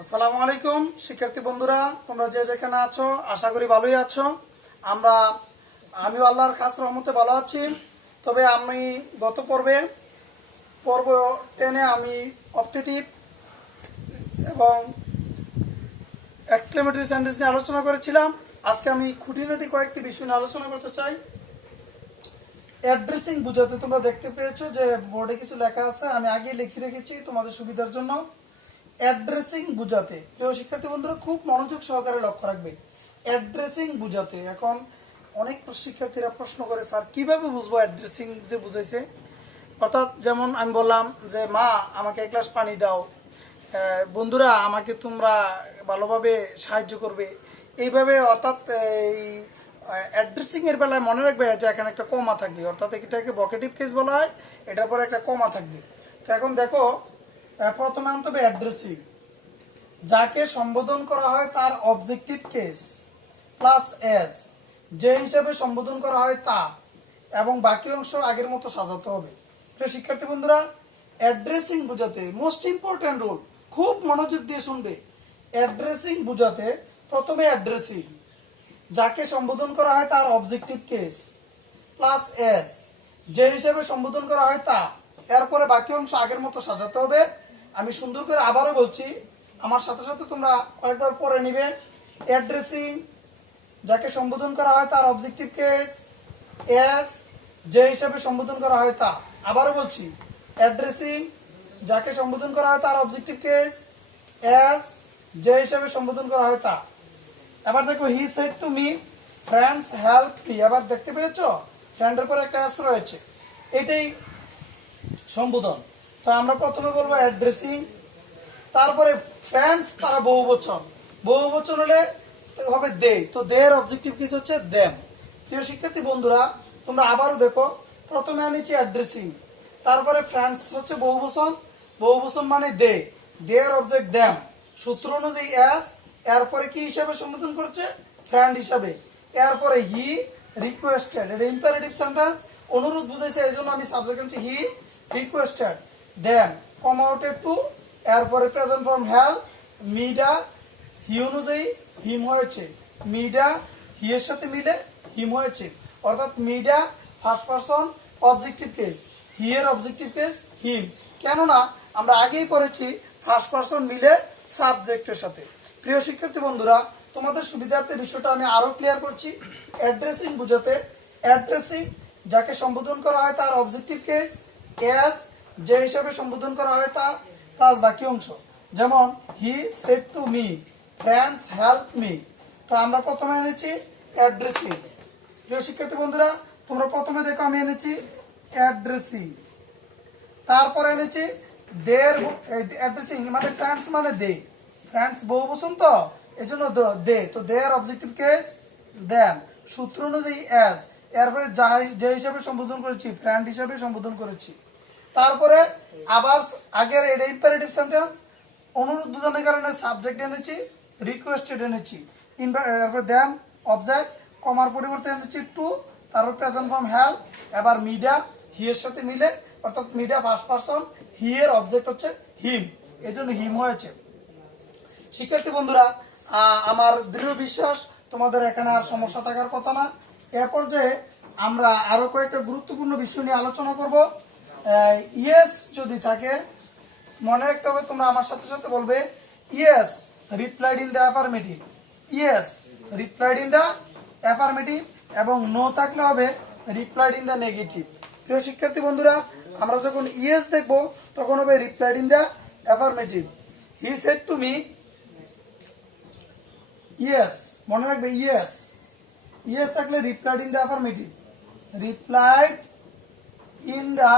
আসসালামু আলাইকুম শিক্ষার্থী বন্ধুরা, তোমরা যে যেখানে আছো আশা করি ভালোই আছো। আমিও আল্লাহর খাস রহমতে ভালো আছি। তবে আমি গত পর্ব 10-এ আমি অপটেটিভ এবং এক্সক্লেমেটরি সেন্টেন্স নিয়ে আলোচনা করেছিলাম। আজকে আমি খুঁটিনাটি কয়েকটি বিষয় নিয়ে আলোচনা করতে চাই। অ্যাড্রেসিং বুঝাতে তোমরা দেখতে পেয়েছো যে বোর্ডে কিছু লেখা আছে, আমি আগে লিখে রেখেছি তোমাদের সুবিধার জন্য। অ্যাড্রেসিং বুঝাতে, প্রিয় শিক্ষার্থী বন্ধুরা খুব মনোযোগ সহকারে লক্ষ্য রাখবে। অ্যাড্রেসিং বুঝাতে এখন অনেক শিক্ষার্থীরা প্রশ্ন করে, স্যার কিভাবে বুঝবো অ্যাড্রেসিং যে বুঝাইছে। অর্থাৎ যেমন আমি বললাম যে মা আমাকে এক গ্লাস পানি দাও, বন্ধুরা আমাকে তোমরা ভালোভাবে সাহায্য করবে, এইভাবে। অর্থাৎ এই অ্যাড্রেসিং এর বেলায় মনে রাখবে যে এখানে একটা কমা থাকবে, অর্থাৎ এটাকে ভোকেটিভ কেস বলা হয়, এটার পরে একটা কমা থাকবে। তো এখন দেখো, প্রথমে আনতে হবে অ্যাড্রেসিং, যাকে সম্বোধন করা হয় তার অবজেক্টিভ কেস প্লাস এস, যে হিসাবে সম্বোধন করা হয় তা, এবং বাকি অংশ আগের মতো সাজাতে হবে। প্রিয় শিক্ষার্থী বন্ধুরা, অ্যাড্রেসিং বুঝাতে মোস্ট ইম্পর্টেন্ট রুল, খুব মনোযোগ দিয়ে শুনবে। অ্যাড্রেসিং বুঝাতে প্রথমে অ্যাড্রেসিং, যাকে সম্বোধন করা হয় তার অবজেক্টিভ কেস প্লাস এস, যে হিসাবে সম্বোধন করা হয় তা, এরপরে বাকি অংশ আগের মতো সাজাতে হবে। আমি সুন্দর করে আবারও বলছি, আমার সাথে সাথে তোমরা কয়েকবার পড়ে নিবে। অ্যাড্রেসিং, যাকে সম্বোধন করা হয় তার অবজেক্টিভ কেস এস, যে হিসাবে সম্বোধন করা হয় তা। আবারও বলছি, অ্যাড্রেসিং, যাকে সম্বোধন করা হয় তার অবজেক্টিভ কেস এস, যে হিসাবে সম্বোধন করা হয় তা। এবার দেখো, হি said to me friends help me. এবার দেখতে পেয়েছো ফ্রেন্ডের পর একটা এস রয়েছে, এটাই সম্বোধন। তো আমরা প্রথমে বলবো অ্যাড্রেসিং, তারপরে ফ্রেন্ডস তারা বহু বচন হলে হবে দে, তো দের অবজেক্টিভ কেস হচ্ছে দেম। প্রিয় শিক্ষার্থী বন্ধুরা, তোমরা আবারও দেখো, প্রথমে আনিছি অ্যাড্রেসিং, তারপরে ফ্রেন্ডস হচ্ছে বহু বচন মানে দে, দের অবজেক্ট দেম, সূত্র অনুযায়ী এস, এরপরে কি হিসাবে সম্বোধন করছে, ফ্রেন্ড হিসাবে। এরপরে হি রিকোয়েস্টেড, এটা ইম্পারেটিভ সেন্টেন্স, অনুরোধ বুঝাইছে, এই জন্য আমি সাবজেক্ট আনছি হি রিকোয়েস্টেড দেম, কমাউটেড টু, এরপরে প্রেজেন্ট ফর্ম হেল্প, মিডা হি অনুযায়ী হিম হয়েছে, মিডা হি এর সাথে মিলে হিম হয়েছে, অর্থাৎ মিডা ফার্স্ট পারসন অবজেক্টিভ কেস, হি এর অবজেক্টিভ কেস হিম। কেননা আমরা আগেই পড়েছি ফার্স্ট পারসন মিলে সাবজেক্টের সাথে। প্রিয় শিক্ষার্থী বন্ধুরা, তোমাদের সুবিধার্থে বিষয়টা আমি আরো ক্লিয়ার করছি। অ্যাড্রেসিং বুঝাতে অ্যাড্রেসিং, যাকে সম্বোধন করা হয় তার অবজেক্টিভ কেস এস, যে হিসাবে সম্বোধন করা হয় তা, প্লাস বাকি অংশ। যেমন he said to me friends help me. তো আমরা প্রথমে এনেছি অ্যাড্রেসিং। প্রিয় শিক্ষার্থী বন্ধুরা, তোমরা প্রথমে দেখো আমি এনেছি অ্যাড্রেসিং, তারপরে এনেছি দের অ্যাড্রেসিং মানে ফ্রেন্ডস মানে দে, ফ্রেন্ডস বহু বচন তো এই জন্য দে, তো দেয়ার অবজেক্টিভ কেস দেম, সূত্র অনুযায়ী এস, এরপরে যে হিসাবে সম্বোধন করেছি ফ্রেন্ড হিসাবে সম্বোধন করেছি। তারপরে আবার আগের এটা ইম্পারেটিভ সেন্টেন্স, অনুরোধ বোঝানোর কারণে সাবজেক্ট এনেছি, রিকোয়েস্টেড এনেছি, এরপরে দেম অবজেক্ট, কমার পরিবর্তে এনেছি টু, তারপর প্রেজেন্ট ফর্ম হেল্প, এবার মিডা হি এর সাথে মিলে, অর্থাৎ মিডা ফার্স্ট পারসন, হি এর অবজেক্ট হচ্ছে হিম, এই জন্য হিম হয়েছে। শিক্ষার্থী বন্ধুরা, আমার দৃঢ় বিশ্বাস তোমাদের এখানে আর সমস্যা থাকার কথা না। এ পর্যায়ে আমরা আরো কয়েকটা গুরুত্বপূর্ণ বিষয় নিয়ে আলোচনা করব। ইয়েস যদি থাকে, মনে রাখতে হবে, তোমরা আমার সাথে সাথে বলবে yes replied in the affirmative, yes replied in the affirmative, এবং নো থাকলে হবে রিপ্লাইড ইন দ্য নেগেটিভ। প্রিয় শিক্ষার্থী বন্ধুরা, আমরা যখন ইয়েস দেখব তখন হবে replied in the affirmative. He said to me, yes মনে রাখবে, ইয়েস ইয়েস থাকলে replied in the affirmative, replied in the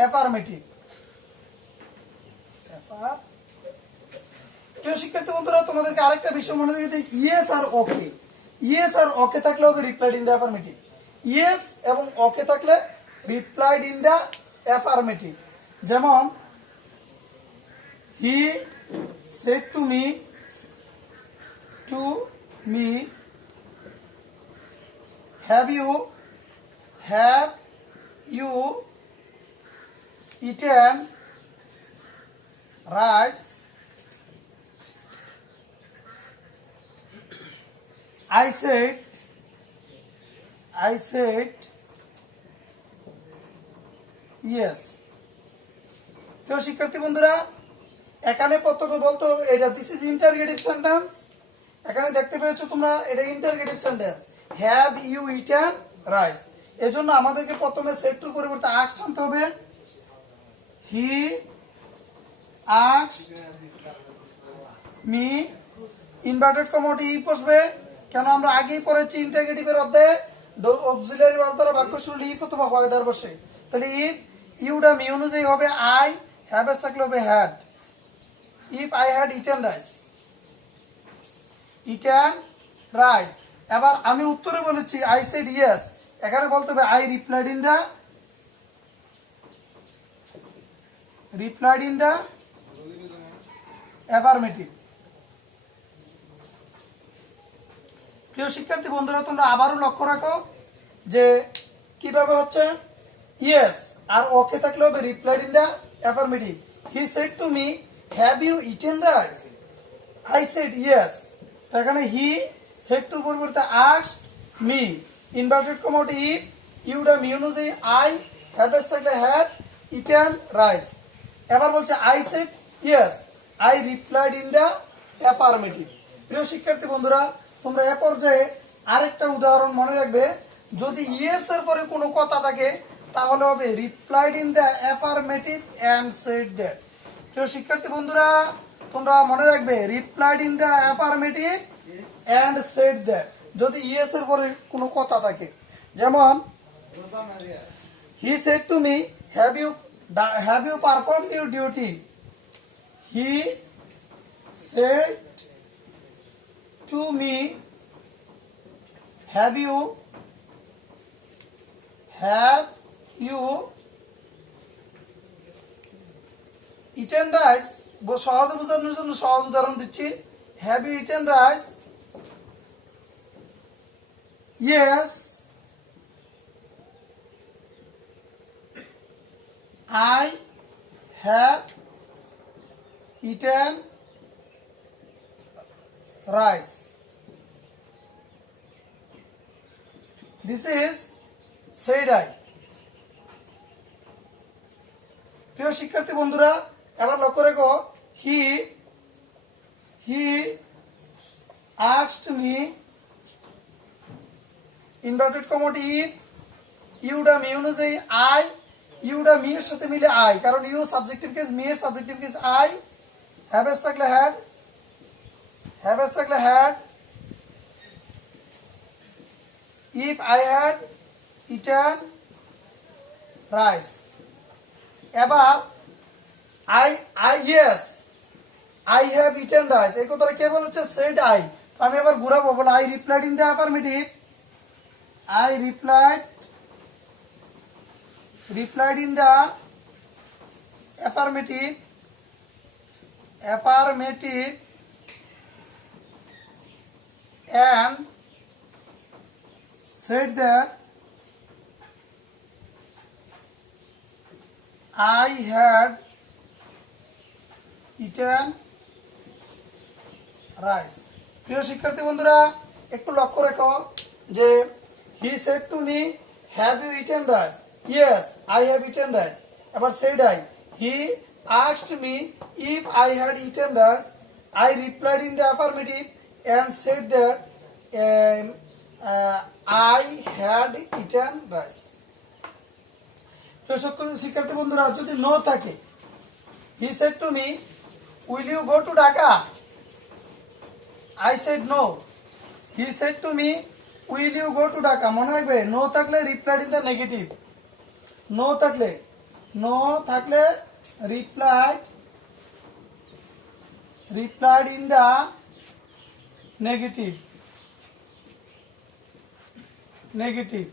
affirmative. প্রিয় শিক্ষার্থী বন্ধুরা, তোমাদেরকে আরেকটা বিষয় মনে রেখে দিই, ইয়েস আর ওকে, ইয়েস আর ওকে থাকলে হবে replied in the affirmative, yes এবং ওকে থাকলে রিপ্লাইড ইন দ্য অ্যাফার্মেটিভ। যেমন he said to me have you eaten rice I said yes. প্রিয় শিক্ষার্থী বন্ধুরা, এখানে প্রথমে বলতো এটা দিস ইজ ইন্টারগেটিভ সেন্টেন্স। এখানে দেখতে পেয়েছো তোমরা, এটা interrogative sentence. Have you eaten rice. এজন্য আমাদেরকে প্রথমে সেট টুর পরিবর্তে আস্কড আনতে হবে। হি আস্কড মি, ইনভার্টেড কমাটি ই বসবে। কেন আমরা আগেই পড়েছি ইন্টারগেটিভের অধ্যায়ে অক্সিলারি ভার্ব দ্বারা বাক্য শুরু ইফ অথবা হয় দ্বারা বসে। তাহলে ইফ ইউটা মি অনুযায়ী হবে আই, হ্যাভ এস থাকলে হবে had. If I had eaten rice, eaten rice. এবার আমি উত্তরে বলেছি আই সেড ইয়েস, এখানে বলতে হবে I replied in the affirmative. প্রিয় শিক্ষার্থী বন্ধুরা, তোমরা আবারও লক্ষ্য রাখো যে কিভাবে হচ্ছে ইয়েস আর ওকে থাকলে হবে replied in the affirmative. He said to me have you eaten rice, I said yes. তো এখানে হি সেড টুর পরিবর্তে আস্কড মি, ইনভার্টেড কমাটি ইফ ইউটা মি অনুযায়ী আই, হ্যাভ এস থাকলে হ্যাড ইটেন রাইস। এবার বলছে I said yes, I replied in the affirmative. প্রিয় শিক্ষার্থী বন্ধুরা, তোমরা এ পর্যায়ে আরেকটা উদাহরণ মনে রাখবে। যদি ইয়েস এর পরে কোনো কথা থাকে তাহলে হবে replied in the affirmative and said that. প্রিয় শিক্ষার্থী বন্ধুরা, তোমরা মনে রাখবে replied in the affirmative and said that যদি ইয়েস এর পরে কোনো কথা থাকে। যেমন he said to me have you performed your duty, he said to me have you eaten rice। সহজে বোঝানোর জন্য সহজ উদাহরণ দিচ্ছি। have you eaten rice? yes, I have eaten rice. This is said I। প্রিয় শিক্ষার্থী বন্ধুরা, এবার লক্ষ্য রেখো হি asked me, ইনভার্টেড কমাটি ইফ ইউটা মি অনুযায়ী আই, ইউটা মি এর সাথে মিলে আই, কারণ ইউ সাবজেক্টিভ কেস, মি এর subjective case I, have has থাকলে had, if I had eaten rice। এবার yes, I have eaten rice, এই কথাটা কে বলেছে? said I। তো আমি এবার ঘুরাবো, বলে I replied in the affirmative, I replied in the affirmative and said that I had eaten rice। প্রিয় শিক্ষার্থী বন্ধুরা, একটু লক্ষ্য রেখো যে he said to me have you eaten rice, yes I have eaten rice। এবার said I, he asked me if I had eaten rice, I replied in the affirmative and said that I had eaten rice। শিক্ষার্থী বন্ধুরা, যদি no থাকে, he said to me will you go to Dhaka, I said no, he said to me will you go to Dhaka। মনে রাখবে, no থাকলে replied in the negative, no থাকলে replied in the negative.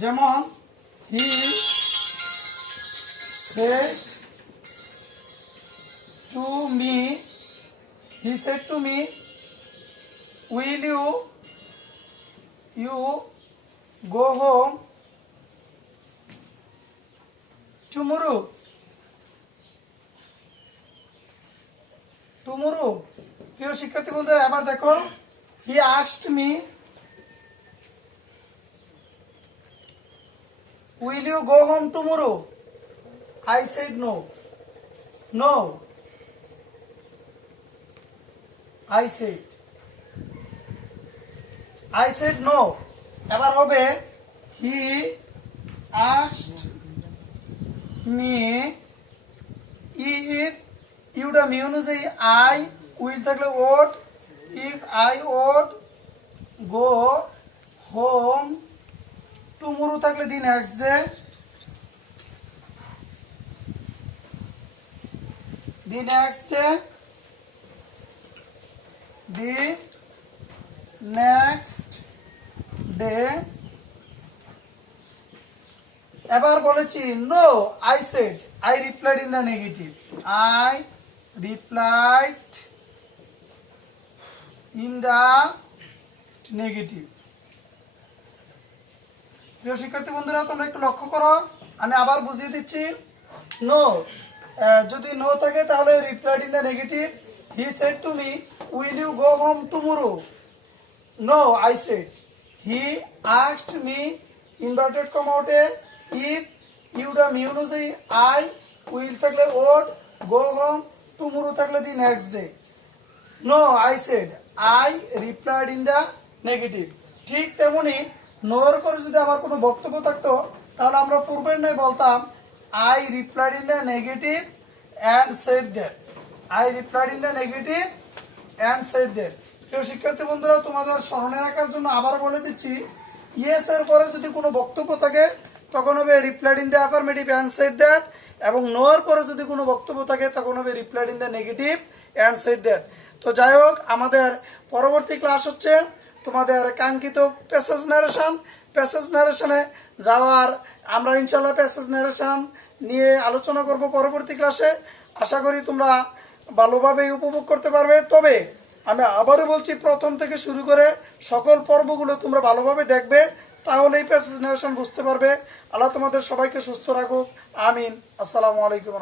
যেমন he said to me will you go home tomorrow। প্রিয় শিক্ষার্থী বন্ধুরা, এবার দেখো হি asked me Will you go home tomorrow? I said no. No. I said no. এবার হবে he asked me if ইউটা me অনুযায়ী I will থাকলে would if I would go home tomorrow থাকলে the next day the next day এবার বলেছি no I said I replied in the negative I replied in the negative প্রিয় শিক্ষার্থী বন্ধুরা তোমরা একটু লক্ষ্য করো আমি আবার বুঝিয়ে দিচ্ছি নো যদি নো থাকে তাহলে replied in the negative he said to me will you go home tomorrow no I said he asked me inverted কমাউটে ইফ ইউডা মি অনুযায়ী আই উইল থাকলে ওড গো হোম টুমরো থাকলে the next day no I said I replied in the negative ঠিক তেমনি নোর পরে যদি আমার কোনো বক্তব্য থাকতো তাহলে আমরা পূর্বের নয় বলতাম I replied in the negative and said that I replied in the negative and said that প্রিয় শিক্ষার্থী বন্ধুরা তোমাদের স্মরণে রাখার জন্য আবার বলে দিচ্ছি ইয়েস এর পরে যদি কোনো বক্তব্য থাকে তখন হবে replied in the affirmative and said that এবং নো এর পরে যদি কোনো বক্তব্য থাকে তখন হবে replied in the negative and said that তো যাই হোক আমাদের পরবর্তী ক্লাস হচ্ছে তোমাদের কাঙ্ক্ষিত প্যাসেজ ন্যারেশনে যাওয়ার আমরা ইনশাআল্লাহ প্যাসেজ ন্যারেশন নিয়ে আলোচনা করব পরবর্তী ক্লাসে আশা করি তোমরা ভালোভাবে উপভোগ করতে পারবে তবে আমি আবারও বলছি প্রথম থেকে শুরু করে সকল পর্বগুলো তোমরা ভালোভাবে দেখবে তাহলে এই প্যাসেজ ন্যারেশন বুঝতে পারবে আল্লাহ তোমাদের সবাইকে সুস্থ রাখুক আমিন আসসালামু আলাইকুম।